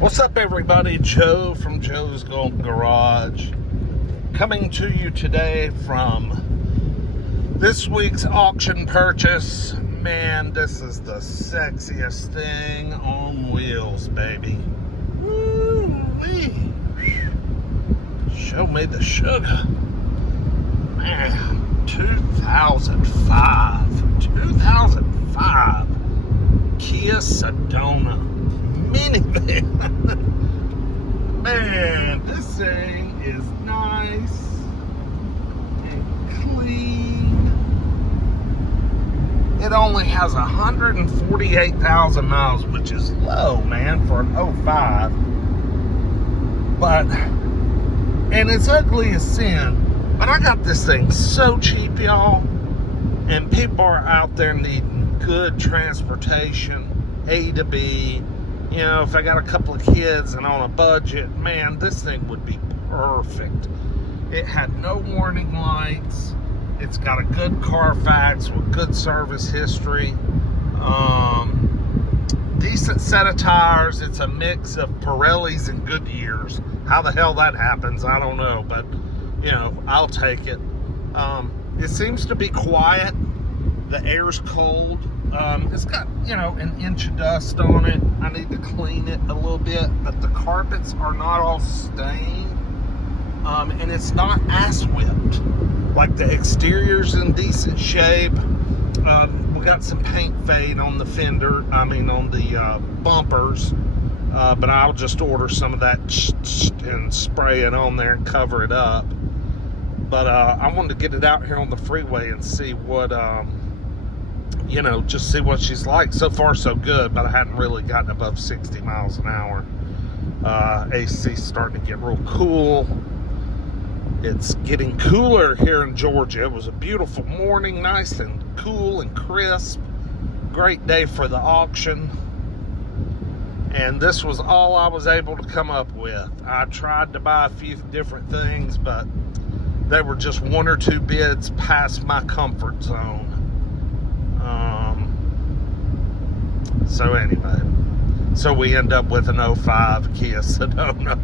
What's up, everybody? Joe from Joe's Golden Garage, coming to you today from this week's auction purchase. Man, this is the sexiest thing on wheels, baby. Woo-wee. Show me the sugar. Man, 2005 Kia Sedona minivan. Man, this thing is nice and clean. It only has 148,000 miles, which is low, man, for an 05. And it's ugly as sin, but I got this thing so cheap, y'all. And people are out there needing good transportation, A to B. You know, if I got a couple of kids and on a budget, man, this thing would be perfect. It had no warning lights. It's got a good Carfax with good service history. Decent set of tires. It's a mix of Pirellis and Goodyears. How the hell that happens, I don't know, but, you know, I'll take it. It seems to be quiet. The air's cold. It's got, you know, an inch of dust on it. I need to clean it a little bit, but the carpets are not all stained. And it's not ass whipped. Like, the exterior's in decent shape. We got some paint fade on the fender, on the bumpers. But I'll just order some of that and spray it on there and cover it up. But I wanted to get it out here on the freeway and see what, you know, just see what she's like. So far, so good, but I hadn't really gotten above 60 miles an hour. AC's starting to get real cool. It's getting cooler here in Georgia. It was a beautiful morning, nice and cool and crisp. Great day for the auction. And this was all I was able to come up with. I tried to buy a few different things, but they were just one or two bids past my comfort zone. So anyway, so we end up with an 05 Kia Sedona.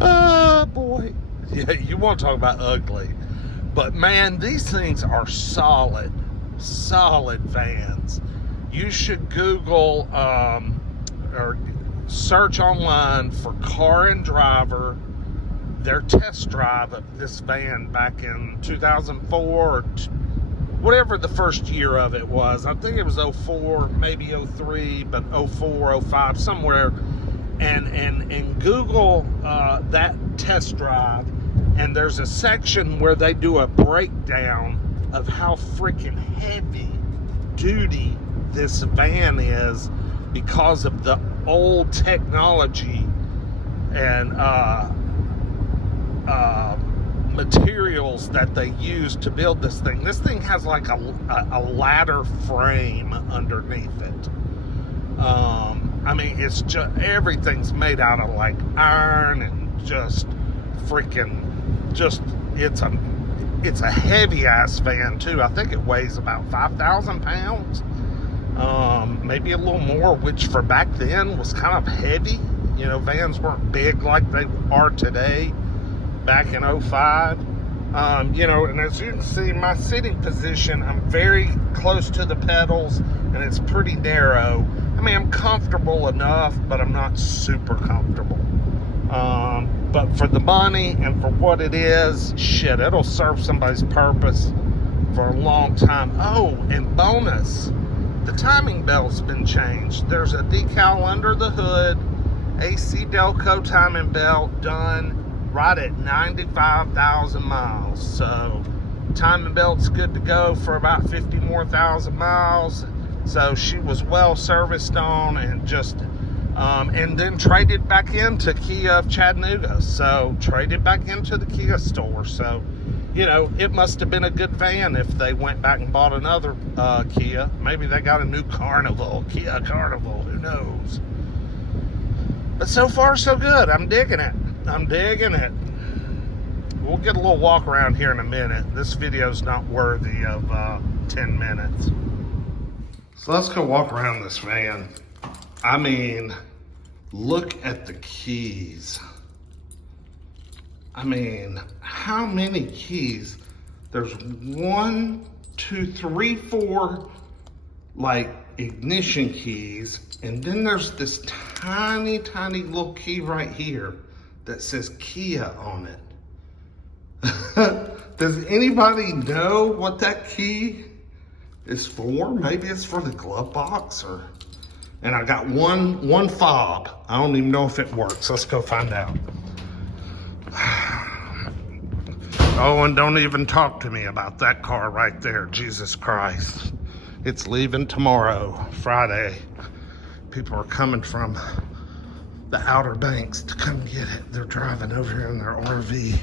Oh boy. Yeah, you want to talk about ugly. But man, these things are solid vans. You should Google or search online for Car and Driver, their test drive of this van back in 2004 or whatever the first year of it was. I think it was 04, maybe 03, but 04, 05, somewhere. And Google that test drive, and there's a section where they do a breakdown of how freaking heavy duty this van is because of the old technology and materials that they use to build this thing. This thing has like a ladder frame underneath it. It's just, everything's made out of like iron and just freaking, it's a heavy ass van too. I think it weighs about 5,000 pounds. Maybe a little more, which for back then was kind of heavy. You know, vans weren't big like they are today back in 05. You know, and as you can see, my sitting position, I'm very close to the pedals and it's pretty narrow. I'm comfortable enough, but I'm not super comfortable. But for the money and for what it is, shit, it'll serve somebody's purpose for a long time. Oh, and bonus, the timing belt's been changed. There's a decal under the hood, AC Delco timing belt done right at 95,000 miles. So timing belt's good to go for about 50 more thousand miles. So she was well serviced on and just, and then traded back into Kia of Chattanooga. So traded back into the Kia store. So, you know, it must have been a good van if they went back and bought another Kia. Maybe they got a new Carnival, Kia Carnival, who knows. But so far, so good. I'm digging it. We'll get a little walk around here in a minute. This video's not worthy of 10 minutes. So let's go walk around this van. Look at the keys. I mean, how many keys? There's 1, 2, 3, 4, like ignition keys. And then there's this tiny, tiny little key right here that says Kia on it. Does anybody know what that key is for? Maybe it's for the glove box or, and I got one fob. I don't even know if it works. Let's go find out. Oh, and don't even talk to me about that car right there. Jesus Christ. It's leaving tomorrow, Friday. People are coming from the Outer Banks to come get it. They're driving over here in their RV.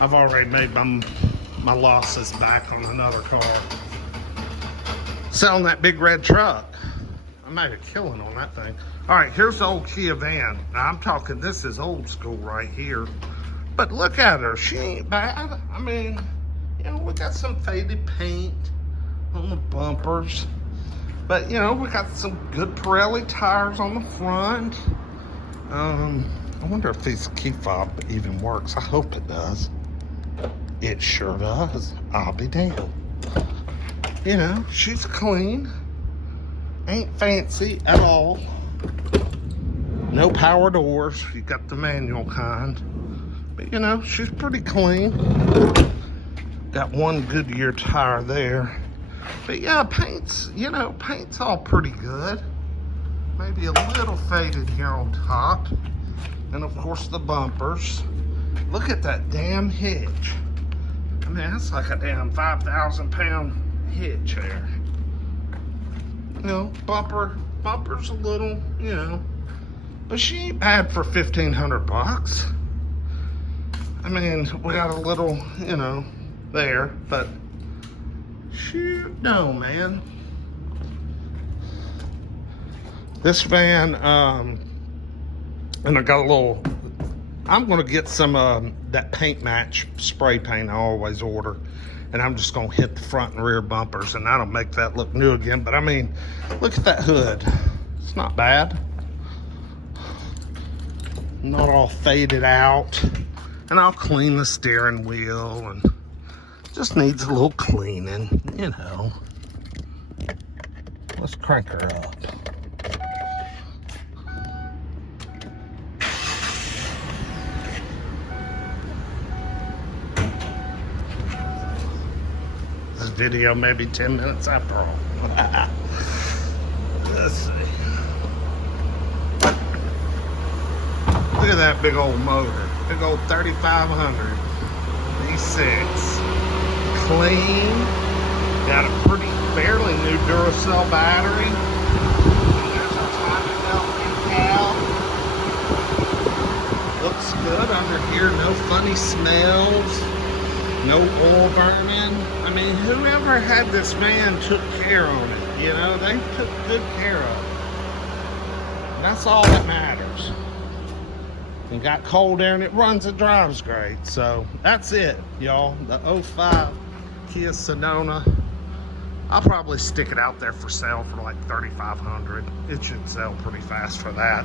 I've already made my losses back on another car. Selling that big red truck. I made a killing on that thing. All right, here's the old Kia van. Now, I'm talking, this is old school right here. But look at her, she ain't bad. I mean, you know, we got some faded paint on the bumpers. But, you know, we got some good Pirelli tires on the front. I wonder if this key fob even works. I hope it does. It sure does. I'll be damned. You know, she's clean. Ain't fancy at all. No power doors. You got the manual kind. But, you know, she's pretty clean. Got one Goodyear tire there. But yeah, paint's, you know, paint's all pretty good. Maybe a little faded here on top. And of course the bumpers. Look at that damn hitch. I mean, that's like a damn 5,000 pound hitch there. You know, bumper's a little, you know, but she ain't bad for 1,500 bucks. I mean, we got a little, you know, there, but shoot, no, man. This van, and I got a little, I'm gonna get some that paint match spray paint I always order, and I'm just gonna hit the front and rear bumpers, and that'll make that look new again. But I mean, look at that hood. It's not bad. Not all faded out. And I'll clean the steering wheel, and just needs a little cleaning, you know. Let's crank her up. This video may be 10 minutes after all. Let's see. Look at that big old motor. Big old 3500 V6. Clean. Got a pretty fairly new Duracell battery. There's our timing belt decal. Looks good under here. No funny smells. No oil burning. I mean, whoever had this van took care on it. You know, they took good care of it. And that's all that matters. It got cold air and it runs and drives great. So that's it, y'all. The 05 Kia Sedona. I'll probably stick it out there for sale for like $3,500. It should sell pretty fast for that.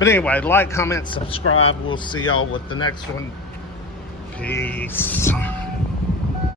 But anyway, like, comment, subscribe. We'll see y'all with the next one. Peace.